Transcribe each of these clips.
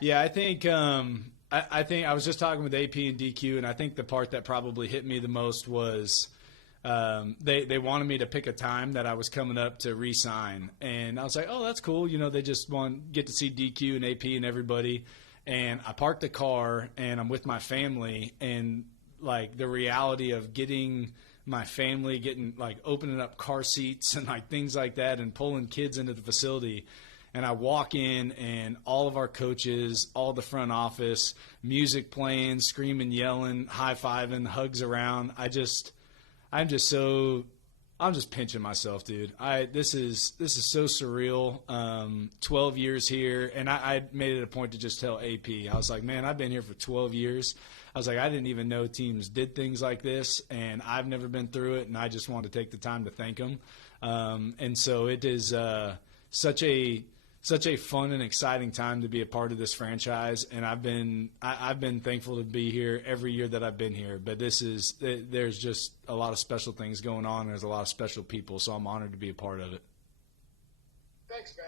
Yeah, I think I was just talking with AP and DQ, and I think the part that probably hit me the most was they wanted me to pick a time that I was coming up to re-sign, and I was like, oh, that's cool. You know, they just want get to see DQ and AP and everybody, and I parked the car and I'm with my family, and like the reality of getting my family getting like opening up car seats and like things like that and pulling kids into the facility. And I walk in, and all of our coaches, all the front office, music playing, screaming, yelling, high-fiving, hugs around. I'm just pinching myself, dude. This is so surreal. 12 years here, and I made it a point to just tell AP. I was like, man, I've been here for 12 years. I was like, I didn't even know teams did things like this, and I've never been through it, and I just wanted to take the time to thank them. And so it is such a fun and exciting time to be a part of this franchise, and I've been thankful to be here every year that I've been here. But there's just a lot of special things going on. There's a lot of special people, so I'm honored to be a part of it. Thanks, man.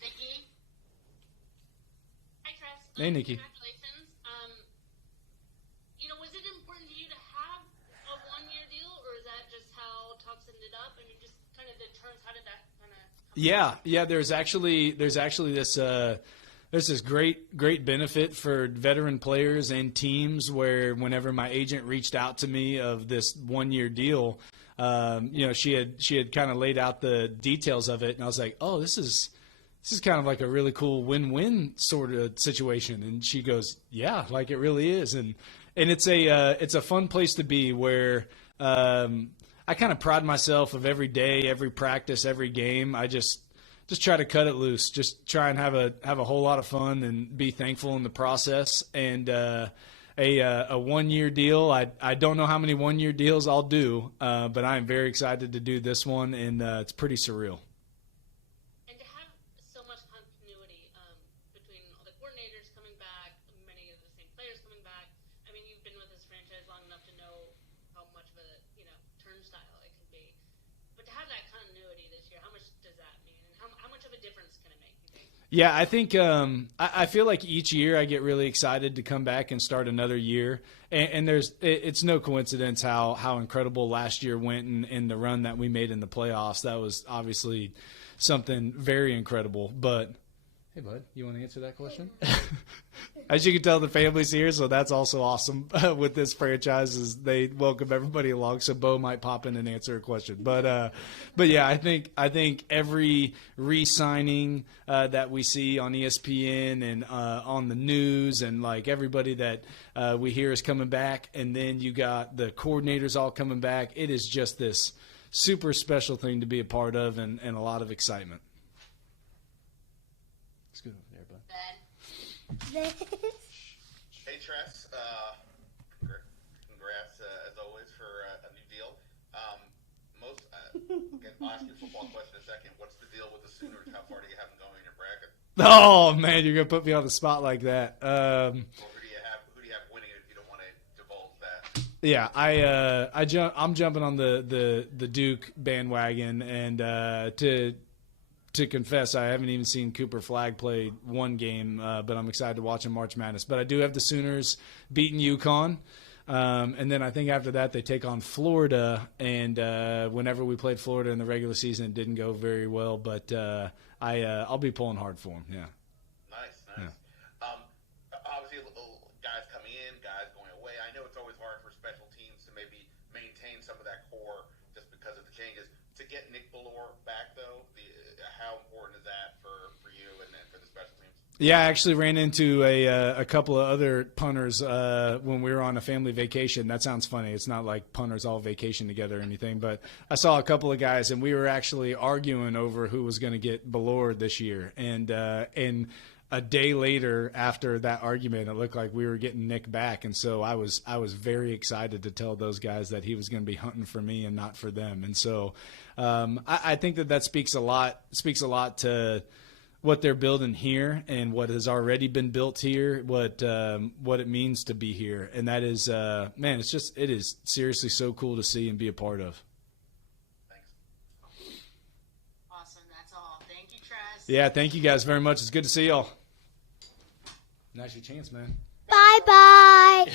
Nikki. Hi, Tress. Hey, Nikki. Congratulations. Was it important to you to have a one-year deal, or is that just how talks ended up, and you just kind of did terms? How did that kind of? Yeah. There's actually this great benefit for veteran players and teams where whenever my agent reached out to me of this 1-year deal, she had kind of laid out the details of it, and I was like, oh, this is kind of like a really cool win-win sort of situation. And she goes, yeah, like it really is, and it's a fun place to be where. I kind of pride myself of every day, every practice, every game. I just try to cut it loose, just try and have a whole lot of fun and be thankful in the process. And a 1-year deal, I don't know how many 1-year deals I'll do, but I'm very excited to do this one, and it's pretty surreal. And to have so much continuity between all the coordinators coming back, many of the same players coming back. I mean, you've been with this franchise long enough to know how much of a turnstile it could be. But to have that continuity this year, how much does that mean, and how much of a difference can it make, you think? Yeah, I think I feel like each year I get really excited to come back and start another year. And it's no coincidence how incredible last year went and the run that we made in the playoffs. That was obviously something very incredible. But hey, bud, you want to answer that question? As you can tell, the family's here, so that's also awesome with this franchise is they welcome everybody along. So Bo might pop in and answer a question, but yeah, I think every re-signing that we see on ESPN and on the news and like everybody that we hear is coming back, and then you got the coordinators all coming back. It is just this super special thing to be a part of, and a lot of excitement. It's good over there, bud. Hey, Tress. Congrats, as always, for a new deal. Again, I'll ask you a football question in a second. What's the deal with the Sooners? How far do you have them going in your bracket? Oh, man, you're going to put me on the spot like that. Or who do you have winning if you don't want to divulge that? Yeah, I'm jumping on the Duke bandwagon, and to confess, I haven't even seen Cooper Flagg play one game, but I'm excited to watch him March Madness. But I do have the Sooners beating UConn, and then I think after that they take on Florida. And whenever we played Florida in the regular season, it didn't go very well. But I'll be pulling hard for them. Yeah. Nice. Yeah. Obviously, guys coming in, guys going away. I know it's always hard for special teams to maybe maintain some of that core just because of the changes. To get Nick Ballore back, though, how important is that for you and for the special teams? Yeah, I actually ran into a couple of other punters when we were on a family vacation. That sounds funny. It's not like punters all vacation together or anything, but I saw a couple of guys, and we were actually arguing over who was going to get Ballore this year. And a day later, after that argument, it looked like we were getting Nick back, and so I was very excited to tell those guys that he was going to be hunting for me and not for them. And so I think that speaks a lot to what they're building here and what has already been built here, what it means to be here, and that is, man, it is seriously so cool to see and be a part of. Thanks. Awesome. That's all. Thank you, Tress. Yeah, thank you guys very much. It's good to see y'all. Now's your chance, man. Bye-bye.